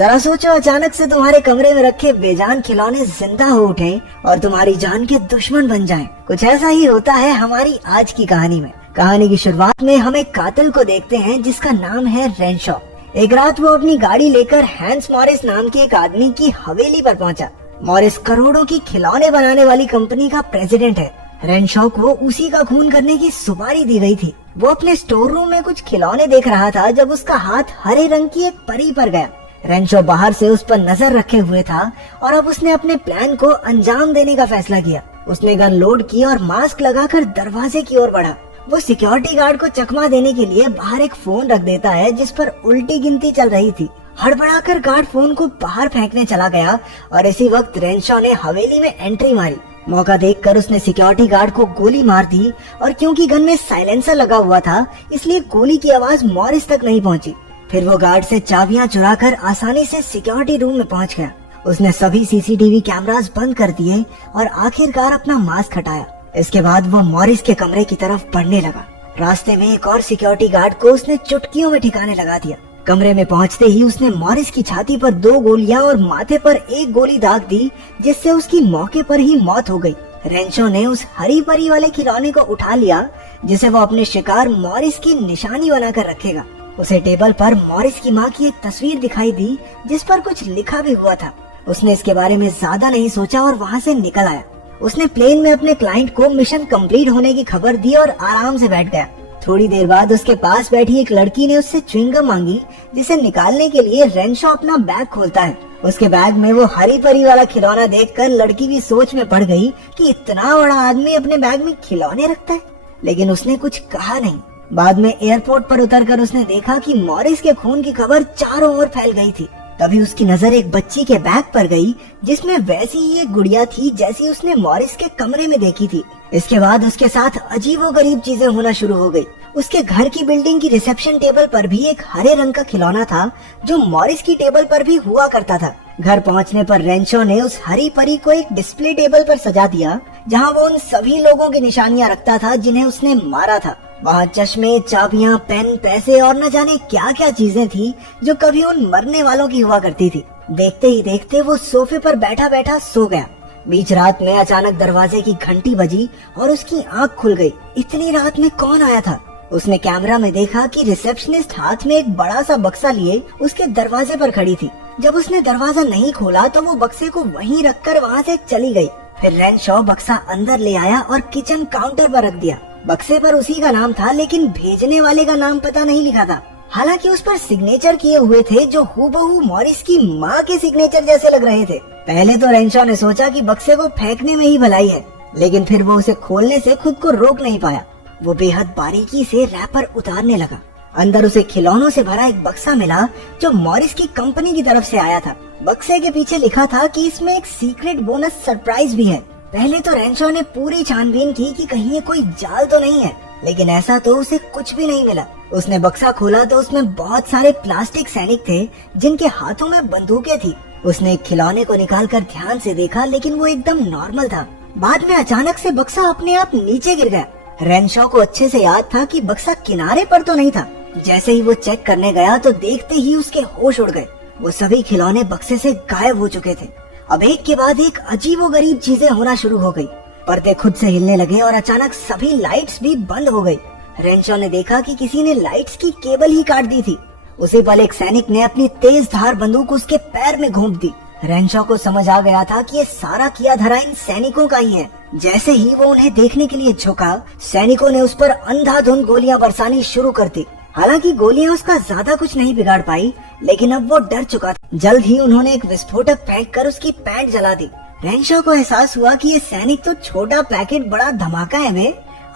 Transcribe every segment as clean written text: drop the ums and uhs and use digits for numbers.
जरा सोचो, अचानक से तुम्हारे कमरे में रखे बेजान खिलौने जिंदा हो उठे और तुम्हारी जान के दुश्मन बन जाएं। कुछ ऐसा ही होता है हमारी आज की कहानी में। कहानी की शुरुआत में हम एक कातिल को देखते हैं जिसका नाम है रेनशॉ। एक रात वो अपनी गाड़ी लेकर हैंस मॉरिस नाम के एक आदमी की हवेली पर पहुंचा। मॉरिस करोड़ों की खिलौने बनाने वाली कंपनी का प्रेसिडेंट है। रेनशॉ को उसी का खून करने की सुपारी दी गई थी। वो अपने स्टोर रूम में कुछ खिलौने देख रहा था जब उसका हाथ हरे रंग की एक परी पर गया। रेनशॉ बाहर से उस पर नजर रखे हुए था और अब उसने अपने प्लान को अंजाम देने का फैसला किया। उसने गन लोड की और मास्क लगाकर दरवाजे की ओर बढ़ा। वो सिक्योरिटी गार्ड को चकमा देने के लिए बाहर एक फोन रख देता है जिस पर उल्टी गिनती चल रही थी। हड़बड़ाकर गार्ड फोन को बाहर फेंकने चला गया और इसी वक्त रेनशॉ ने हवेली में एंट्री मारी। मौका देखकर उसने सिक्योरिटी गार्ड को गोली मार दी और क्योंकि गन में साइलेंसर लगा हुआ था इसलिए गोली की आवाज मॉरिस तक नहीं पहुंची। फिर वो गार्ड से चाबियां चुराकर आसानी से सिक्योरिटी रूम में पहुंच गया। उसने सभी सीसीटीवी कैमरास बंद कर दिए और आखिरकार अपना मास्क हटाया। इसके बाद वो मॉरिस के कमरे की तरफ बढ़ने लगा। रास्ते में एक और सिक्योरिटी गार्ड को उसने चुटकियों में ठिकाने लगा दिया। कमरे में पहुंचते ही उसने मॉरिस की छाती पर 2 गोलियां और माथे पर 1 गोली दाग दी जिससे उसकी मौके पर ही मौत हो गई। रेनशॉ ने उस हरी परी वाले खिलौने को उठा लिया जिसे वो अपने शिकार मॉरिस की निशानी बनाकर रखेगा। उसे टेबल पर मॉरिस की माँ की एक तस्वीर दिखाई दी जिस पर कुछ लिखा भी हुआ था। उसने इसके बारे में ज्यादा नहीं सोचा और वहाँ से निकल आया। उसने प्लेन में अपने क्लाइंट को मिशन कंप्लीट होने की खबर दी और आराम से बैठ गया। थोड़ी देर बाद उसके पास बैठी एक लड़की ने उससे च्युइंगम मांगी जिसे निकालने के लिए रेनशॉ अपना बैग खोलता है। उसके बैग में वो हरी परी वाला खिलौना देखकर लड़की भी सोच में पड़ गई कि इतना बड़ा आदमी अपने बैग में खिलौने रखता है, लेकिन उसने कुछ कहा नहीं। बाद में एयरपोर्ट पर उतरकर उसने देखा कि मॉरिस के खून की खबर चारों ओर फैल गई थी। तभी उसकी नजर एक बच्ची के बैग पर गई जिसमें वैसी ही एक गुड़िया थी जैसी उसने मॉरिस के कमरे में देखी थी। इसके बाद उसके साथ अजीबोगरीब चीजें होना शुरू हो गई। उसके घर की बिल्डिंग की रिसेप्शन टेबल पर भी एक हरे रंग का खिलौना था जो मॉरिस की टेबल पर भी हुआ करता था। घर पहुंचने पर रेनशॉ ने उस हरी परी को एक डिस्प्ले टेबल पर सजा दिया जहां वो उन सभी लोगों की निशानियां रखता था जिन्हें उसने मारा था। वहाँ चश्मे, चाबियां, पेन, पैसे और न जाने क्या क्या चीजें थी जो कभी उन मरने वालों की हुआ करती थी। देखते ही देखते वो सोफे पर बैठा बैठा सो गया। बीच रात में अचानक दरवाजे की घंटी बजी और उसकी आंख खुल गई। इतनी रात में कौन आया था? उसने कैमरा में देखा कि रिसेप्शनिस्ट हाथ में एक बड़ा सा बक्सा लिए उसके दरवाजे पर खड़ी थी। जब उसने दरवाजा नहीं खोला तो वो बक्से को वहीं रखकर वहाँ से चली गई। फिर रेनशॉ बक्सा अंदर ले आया और किचन काउंटर पर रख दिया। बक्से पर उसी का नाम था लेकिन भेजने वाले का नाम पता नहीं लिखा था। हालांकि उस पर सिग्नेचर किए हुए थे जो हूबहू मॉरिस की माँ के सिग्नेचर जैसे लग रहे थे। पहले तो रेनशॉ ने सोचा कि बक्से को फेंकने में ही भलाई है, लेकिन फिर वो उसे खोलने से खुद को रोक नहीं पाया। वो बेहद बारीकी से रैपर उतारने लगा। अंदर उसे खिलौनों से भरा एक बक्सा मिला जो मॉरिस की कंपनी की तरफ से आया था। बक्से के पीछे लिखा था कि इसमें एक सीक्रेट बोनस सरप्राइज भी है। पहले तो रेनशॉ ने पूरी छानबीन की कि कहीं ये कोई जाल तो नहीं है, लेकिन ऐसा तो उसे कुछ भी नहीं मिला। उसने बक्सा खोला तो उसमें बहुत सारे प्लास्टिक सैनिक थे जिनके हाथों में बंदूकें थी। उसने एक खिलौने को निकालकर ध्यान से देखा लेकिन वो एकदम नॉर्मल था। बाद में अचानक से बक्सा अपने आप नीचे गिर गया। रेनशॉ को अच्छे से याद था कि बक्सा किनारे पर तो नहीं था। जैसे ही वो चेक करने गया तो देखते ही उसके होश उड़ गए। वो सभी खिलौने बक्से से गायब हो चुके थे। अब एक के बाद एक अजीबोगरीब चीजें होना शुरू हो गई। पर्दे खुद से हिलने लगे और अचानक सभी लाइट्स भी बंद हो गई। रेनशॉ ने देखा कि किसी ने लाइट्स की केबल ही काट दी थी। उसी पल एक सैनिक ने अपनी तेज धार बंदूक उसके पैर में घोंप दी। रेनशॉ को समझ आ गया था कि ये सारा किया धरा इन सैनिकों का ही है। जैसे ही वो उन्हें देखने के लिए झुका, सैनिकों ने उस पर अंधाधुंध गोलियां बरसानी शुरू कर दी। हालांकि गोलियां उसका ज्यादा कुछ नहीं बिगाड़ पाई, लेकिन अब वो डर चुका था। जल्द ही उन्होंने एक विस्फोटक फेंककर उसकी पैंट जला दी। रेनशॉ को एहसास हुआ कि ये सैनिक तो छोटा पैकेट बड़ा धमाका है वे।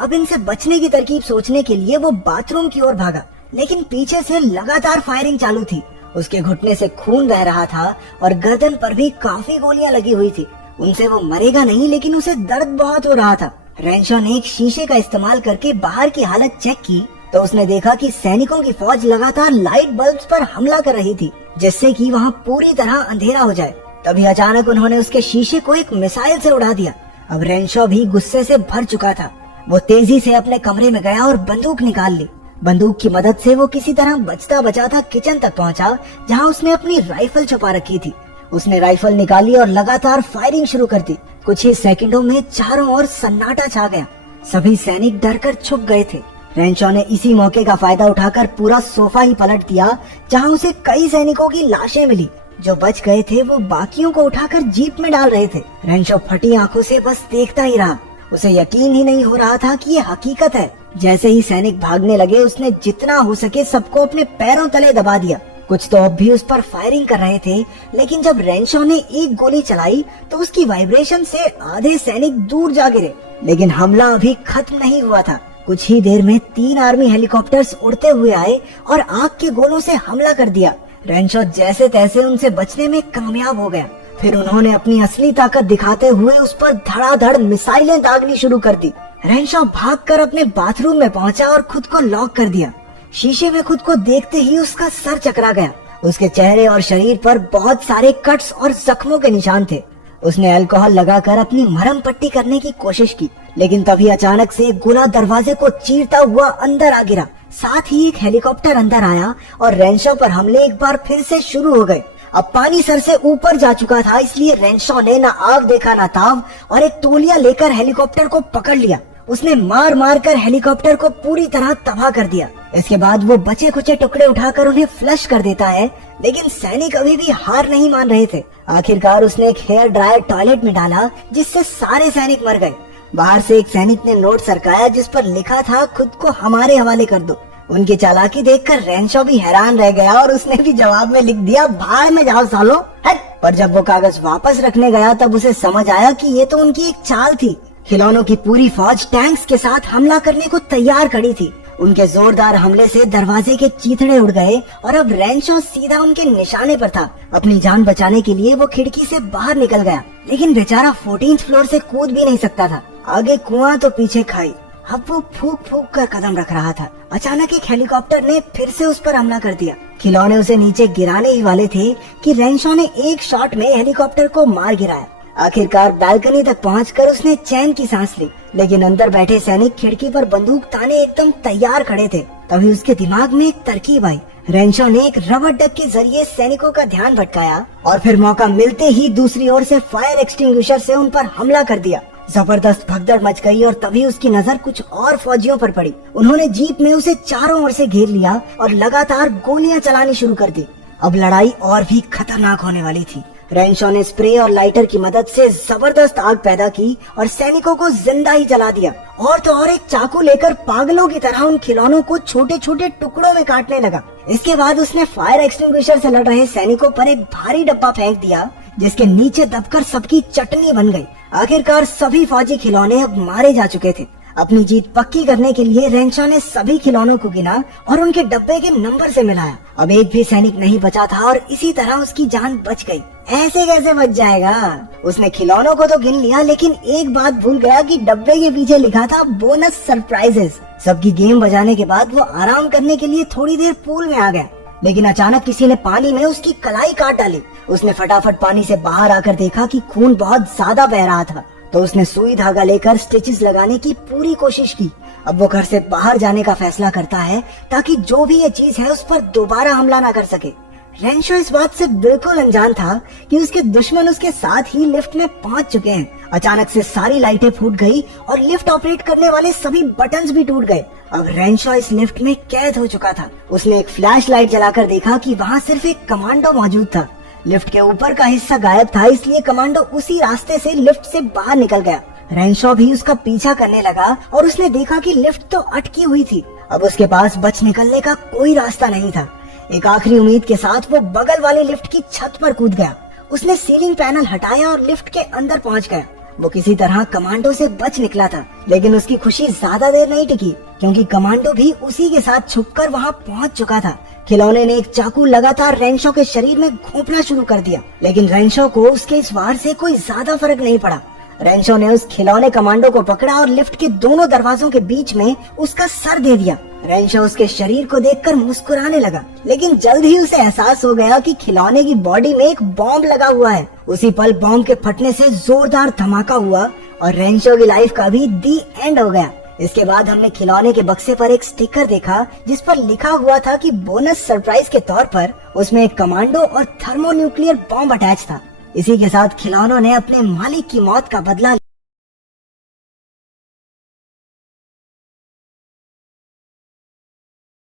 अब इनसे बचने की तरकीब सोचने के लिए वो बाथरूम की ओर भागा, लेकिन पीछे से लगातार फायरिंग चालू थी। उसके घुटने से खून बह रहा था और गर्दन पर भी काफी गोलियां लगी हुई थी। उनसे वो मरेगा नहीं, लेकिन उसे दर्द बहुत हो रहा था। रेनशॉ ने एक शीशे का इस्तेमाल करके बाहर की हालत चेक की तो उसने देखा कि सैनिकों की फौज लगातार लाइट बल्ब्स पर हमला कर रही थी, जिससे कि वहाँ पूरी तरह अंधेरा हो जाए। तभी अचानक उन्होंने उसके शीशे को एक मिसाइल से उड़ा दिया। अब रेनशॉ भी गुस्से से भर चुका था। वो तेजी से अपने कमरे में गया और बंदूक निकाल ली। बंदूक की मदद से वो किसी तरह बचता बचाता किचन तक पहुंचा, जहां उसने अपनी राइफल छुपा रखी थी। उसने राइफल निकाली और लगातार फायरिंग शुरू कर दी। कुछ ही सेकंडों में चारों ओर सन्नाटा छा गया। सभी सैनिक डरकर छुप गए थे। रेंशॉ ने इसी मौके का फायदा उठाकर पूरा सोफा ही पलट दिया, जहां उसे कई सैनिकों की लाशें मिली। जो बच गए थे वो बाकियों को उठाकर जीप में डाल रहे थे। रेंशॉ फटी आंखों से बस देखता ही रहा। उसे यकीन ही नहीं हो रहा था कि ये हकीकत है। जैसे ही सैनिक भागने लगे, उसने जितना हो सके सबको अपने पैरों तले दबा दिया। कुछ तो अब भी उस पर फायरिंग कर रहे थे, लेकिन जब रेंशॉ ने एक गोली चलाई तो उसकी वाइब्रेशन से आधे सैनिक दूर जा गिरे। लेकिन हमला अभी खत्म नहीं हुआ था। कुछ ही देर में 3 आर्मी हेलीकॉप्टर्स उड़ते हुए आए और आग के गोलों से हमला कर दिया। रेंशॉ जैसे तैसे उनसे बचने में कामयाब हो गया। फिर उन्होंने अपनी असली ताकत दिखाते हुए उस पर धड़ाधड़ मिसाइलें दागनी शुरू कर दी। रेंशॉ भागकर अपने बाथरूम में पहुंचा और खुद को लॉक कर दिया। शीशे में खुद को देखते ही उसका सर चकरा गया। उसके चेहरे और शरीर पर बहुत सारे कट्स और जख्मों के निशान थे। उसने अल्कोहल लगाकर अपनी मरहम पट्टी करने की कोशिश की, लेकिन तभी अचानक से एक गोला दरवाजे को चीरता हुआ अंदर आ गिरा। साथ ही एक हेलीकॉप्टर अंदर आया और रेंशॉ पर हमले एक बार फिर से शुरू हो गए। अब पानी सर से ऊपर जा चुका था, इसलिए रेंशॉ ने न आग देखा न ताव और एक तौलिया लेकर हेलीकॉप्टर को पकड़ लिया। उसने मार मार कर हेलीकॉप्टर को पूरी तरह तबाह कर दिया। इसके बाद वो बचे कुचे टुकड़े उठाकर उन्हें फ्लश कर देता है, लेकिन सैनिक अभी भी हार नहीं मान रहे थे। आखिरकार उसने एक हेयर ड्रायर टॉयलेट में डाला, जिससे सारे सैनिक मर गए। बाहर से एक सैनिक ने नोट सरकाया, जिस पर लिखा था, खुद को हमारे हवाले कर दो। उनकी चालाकी देखकर रेंशॉ भी हैरान रह गया और उसने भी जवाब में लिख दिया, भाड़ में जाओ सालो, हट। पर जब वो कागज वापस रखने गया तब उसे समझ आया कि ये तो उनकी एक चाल थी। खिलौनों की पूरी फौज टैंक्स के साथ हमला करने को तैयार खड़ी थी। उनके जोरदार हमले से दरवाजे के चीथड़े उड़ गए और अब रेंशॉ सीधा उनके निशाने पर था। अपनी जान बचाने के लिए वो खिड़की से बाहर निकल गया, लेकिन बेचारा 14th फ्लोर से कूद भी नहीं सकता था। आगे कुआं तो पीछे खाई। अब वो फूक फूक कर कदम रख रहा था। अचानक एक हेलीकॉप्टर ने फिर से उस पर हमला कर दिया। खिलौने उसे नीचे गिराने ही वाले थे कि रेंशॉ ने एक शॉट में हेलीकॉप्टर को मार गिराया। आखिरकार बालकनी तक पहुंचकर उसने चैन की सांस ली, लेकिन अंदर बैठे सैनिक खिड़की पर बंदूक ताने एकदम तैयार खड़े थे। तभी उसके दिमाग में एक तरकीब आई। रेंशॉ ने एक रबर डक के जरिए सैनिकों का ध्यान भटकाया और फिर मौका मिलते ही दूसरी ओर से फायर एक्सटिंग्विशर से उन पर हमला कर दिया। जबरदस्त भगदड़ मच गई और तभी उसकी नजर कुछ और फौजियों पर पड़ी। उन्होंने जीप में उसे चारों ओर से घेर लिया और लगातार गोलियां चलानी शुरू कर दी। अब लड़ाई और भी खतरनाक होने वाली थी। रेंशॉ ने स्प्रे और लाइटर की मदद से जबरदस्त आग पैदा की और सैनिकों को जिंदा ही जला दिया। और तो और एक चाकू लेकर पागलों की तरह उन खिलौनों को छोटे छोटे टुकड़ों में काटने लगा। इसके बाद उसने फायर एक्सटिंग्विशर से लड़ रहे सैनिकों पर एक भारी डब्बा फेंक दिया, जिसके नीचे दबकर सबकी चटनी बन गई। आखिरकार सभी फौजी खिलौने अब मारे जा चुके थे। अपनी जीत पक्की करने के लिए रेंशॉ ने सभी खिलौनों को गिना और उनके डब्बे के नंबर से मिलाया। अब एक भी सैनिक नहीं बचा था और इसी तरह उसकी जान बच गई। ऐसे कैसे बच जाएगा? उसने खिलौनों को तो गिन लिया, लेकिन एक बात भूल गया कि डब्बे के पीछे लिखा था बोनस सरप्राइजेस। सबकी गेम बजाने के बाद वो आराम करने के लिए थोड़ी देर पूल में आ गया, लेकिन अचानक किसी ने पानी में उसकी कलाई काट डाली। उसने फटाफट पानी से बाहर आकर देखा कि खून बहुत ज्यादा बह रहा था, तो उसने सुई धागा लेकर स्टिचेस लगाने की पूरी कोशिश की। अब वो घर से बाहर जाने का फैसला करता है ताकि जो भी ये चीज है उस पर दोबारा हमला ना कर सके। रेंशॉ इस बात से बिल्कुल अनजान था कि उसके दुश्मन उसके साथ ही लिफ्ट में पहुंच चुके हैं। अचानक से सारी लाइटें फूट गई और लिफ्ट ऑपरेट करने वाले सभी बटन्स भी टूट गए। अब रेंशॉ इस लिफ्ट में कैद हो चुका था। उसने एक फ्लैश लाइट जलाकर देखा कि वहाँ सिर्फ एक कमांडो मौजूद था। लिफ्ट के ऊपर का हिस्सा गायब था, इसलिए कमांडो उसी रास्ते से लिफ्ट से बाहर निकल गया। रेंशॉ भी उसका पीछा करने लगा और उसने देखा कि लिफ्ट तो अटकी हुई थी। अब उसके पास बच निकलने का कोई रास्ता नहीं था। एक आखिरी उम्मीद के साथ वो बगल वाली लिफ्ट की छत पर कूद गया। उसने सीलिंग पैनल हटाया और लिफ्ट के अंदर पहुंच गया। वो किसी तरह कमांडो से बच निकला था, लेकिन उसकी खुशी ज्यादा देर नहीं टिकी, क्योंकि कमांडो भी उसी के साथ छुपकर वहां पहुंच चुका था। खिलौने ने एक चाकू लगातार रेंशॉ के शरीर में घोंपना शुरू कर दिया, लेकिन रेंशॉ को उसके इस वार से कोई ज्यादा फर्क नहीं पड़ा। रेंशॉ ने उस खिलौने कमांडो को पकड़ा और लिफ्ट के दोनों दरवाजों के बीच में उसका सर दे दिया। रेंशॉ उसके शरीर को देखकर मुस्कुराने लगा, लेकिन जल्द ही उसे एहसास हो गया कि खिलौने की बॉडी में एक बॉम्ब लगा हुआ है। उसी पल बॉम्ब के फटने से जोरदार धमाका हुआ और रेंशॉ की लाइफ का भी दी एंड हो गया। इसके बाद हमने खिलौने के बक्से पर एक स्टिकर देखा जिस पर लिखा हुआ था कि बोनस सरप्राइज के तौर पर उसमें एक कमांडो और थर्मोन्यूक्लियर बॉम्ब अटैच था। इसी के साथ खिलौनों ने अपने मालिक की मौत का बदला